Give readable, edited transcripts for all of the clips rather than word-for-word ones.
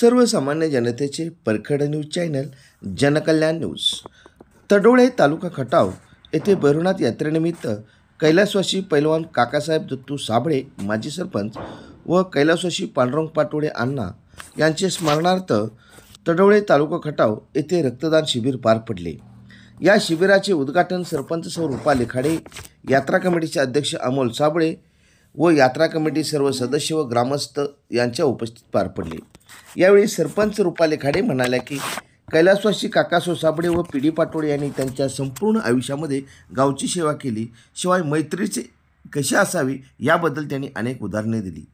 सर्वसामान्य जनतेचे परखड न्यूज चॅनल जनकल्याण न्यूज। तडोळे तालुका खटाव येथे भैरवनाथ यात्रेनिमित्त कैलासवासी पैलवान काकासाहेब दत्तू साबळे माजी सरपंच व कैलासवासी पांडुरंग पाटोळे अण्णा यांचे स्मरणार्थ तडोळे तालुका खटाव येथे रक्तदान शिबिर पार पडले। या शिबिराचे उद्घाटन सरपंच सौ रूपा लेखाडे, यात्रा कमिटीचे अध्यक्ष अमोल साबळे व यात्रा कमिटी सर्व सदस्य व ग्रामस्थ यांच्या उपस्थित पार पडले। यावेळी सरपंच रूपा लेखाडे म्हणाल्या की कैलासवासी काकासो साबळे व पीडी पाटोळे यांनी त्यांच्या संपूर्ण आयुष्यामध्ये गावची सेवा केली, शिवाय मैत्रीचे कशी असावी याबद्दल त्यांनी अनेक उदाहरणे दिली।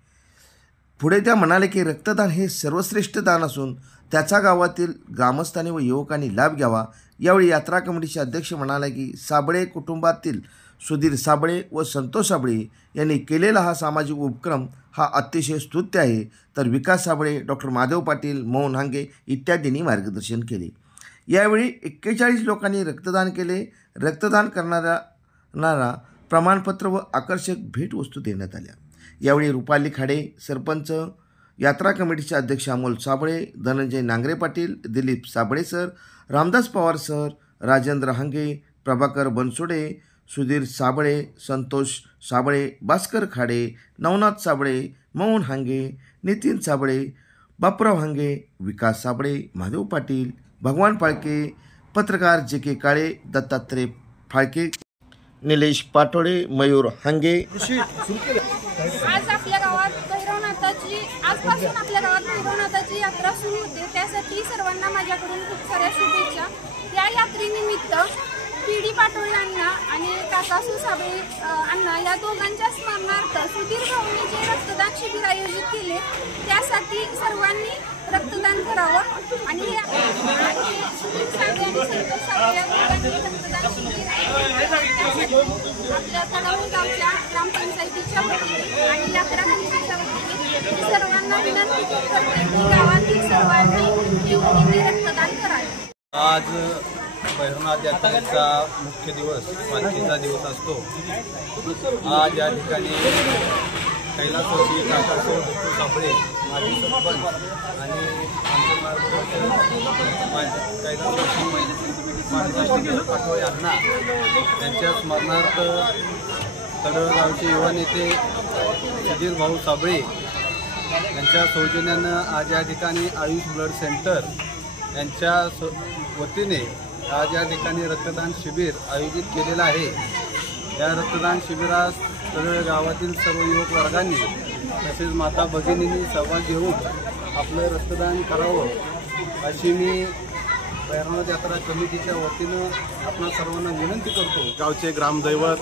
पुढे त्या म्हणाले की रक्तदान हे सर्वश्रेष्ठ दान असून त्याचा गावातील ग्रामस्थांनी व युवकांनी लाभ घ्यावा। यावेळी यात्रा कमिटीचे अध्यक्ष म्हणाले की साबळे कुटुंबातील सुधीर साबळे व संतोष साबळे यांनी केलेला हा सामाजिक उपक्रम हा अतिशय स्तुत्य आहे, तर विकास साबळे, डॉक्टर माधव पाटील, मोहन हांगे इत्यादींनी मार्गदर्शन केले। यावेळी 41 लोकांनी रक्तदान केले। रक्तदान करणाऱ्यांना प्रमाणपत्र व आकर्षक भेटवस्तू देण्यात आल्या। यावेळी रूपा लेखाडे, सरपंच, यात्रा कमिटीचे अध्यक्ष अमोल साबळे, धनंजय नांगरे पाटील, दिलीप साबळे सर, रामदास पवार सर, राजेंद्र हांगे, प्रभाकर बनसोडे, सुधीर साबळे, संतोष साबळे, भास्कर खाडे, नवनाथ साबळे, मोहन हांगे, नितीन साबळे, बापराव हांगे, विकास साबळे, महादेव पाटील, भगवान फाळके, पत्रकार जे.के. काळे, दत्तात्रय फाळके, निलेश पाटोळे, मयूर हांगे। आज आपल्या गावात भैरवनाथाची आजपासून आपल्या गावात भैरवनाथाची यात्रा सुरू होते, त्यासाठी सर्वांना माझ्याकडून खूप साऱ्या शुभेच्छा। या यात्रेनिमित्त पीडी पाटोळे अण्णा आणि काकासू साबळे अण्णा या दोघांच्या स्मरणार्थ सुधीर भाऊंनी जे रक्तदान शिबिर आयोजित केले त्यासाठी सर्वांनी रक्तदान करावं आणि सुधीर साबळे आणि संतोष साबळे या दोघांनी रक्तदान शिबिर आपल्या तडोळे गावच्या ग्रामपंचायतीच्या वतीने आणि यात्रा कमिटीच्या वतीने सर्वांना विनंती करते की गावातील सर्वांनी येऊन इथे रक्तदान करावे। आज भैरवनाथ यात्रेचा मुख्य दिवस पालखीचा दिवस असतो। आज या ठिकाणी कैलासवासी काकासाहेब दत्तू साबळे माजी सरपंच आणि आमचे कैलासवासी पाटोळे अण्णा यांच्या स्मरणार्थ तडोळ गावचे युवा नेते सुधीर भाऊ साबळे यांच्या सौजन्यानं आज या ठिकाणी आयुष ब्लड सेंटर यांच्या वतीने आज या ठिकाणी रक्तदान शिबिर आयोजित केलेलं आहे। या रक्तदान शिबिरात तडोळे गावातील सर्व युवक वर्गांनी तसेच माता भगिनींनी सहभाग घेऊन आपलं रक्तदान करावं अशी मी भैरवनाथ यात्रा कमिटीच्या वतीनं आपणा सर्वांना विनंती करतो। गावचे ग्रामदैवत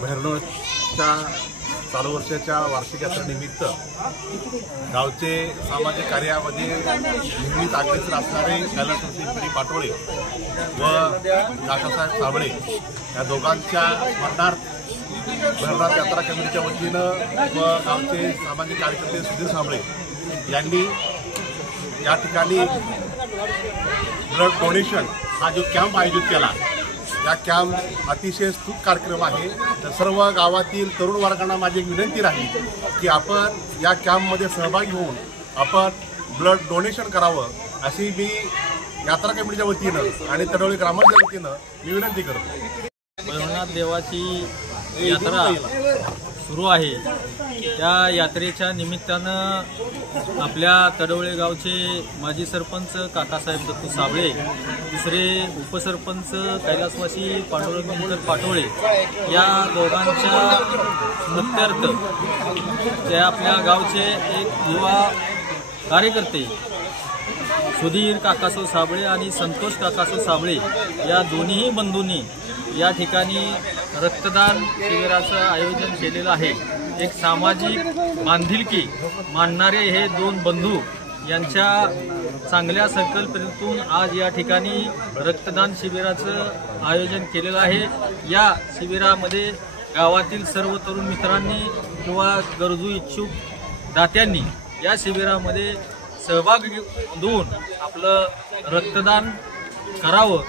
भैरवनाथच्या चालू वर्षाच्या वार्षिक यात्रेनिमित्त गावचे सामाजिक कार्यामध्ये नेहमीच अग्रेसर असणारे कैलासवासी पीडी पाटोळे व काकासाहेब साबळे या दोघांच्या स्मरणार्थ भैरवनाथ यात्रा कमिटीच्या वतीनं व गावचे सामाजिक कार्यकर्ते सुधीर साबळे यांनी या ठिकाणी ब्लड डोनेशन हा जो कॅम्प आयोजित केला, या कॅम्प अतिशय स्तुत कार्यक्रम आहे। तर सर्व गावातील तरुण वर्गांना माझी एक विनंती राहील की आपण या कॅम्पमध्ये सहभागी होऊन आपण ब्लड डोनेशन करावं अशी मी यात्रा कमिटीच्या वतीनं आणि तडोळे ग्रामाच्या वतीनं मी विनंती करतो। भैरवनाथ देवाची यात्रा सुरू आहे, त्या यात्रेच्या निमित्तानं आपल्या तडोळे गावचे माजी सरपंच काकासाहेब दत्तू साबळे, दुसरे उपसरपंच कैलासवासी पांडुरंग पाटोळे या दोघांच्या स्मृत्यर्थ ते आपल्या गावचे एक युवा कार्यकर्ते सुधीर काकासो साबळे आणि संतोष काकासो साबळे या दोन्ही बंधूंनी या ठिकाणी रक्तदान शिबिराचं आयोजन केलेलं आहे। एक सामाजिक बांधिलकी मानणारे हे दोन बंधू यांच्या चांगल्या संकल्पनेतून आज या ठिकाणी रक्तदान शिबिराचं आयोजन केलेलं आहे। या शिबिरामध्ये गावातील सर्व तरुण मित्रांनी किंवा गरजू इच्छुक दात्यांनी या शिबिरामध्ये सहभाग घेऊन आपलं रक्तदान करावं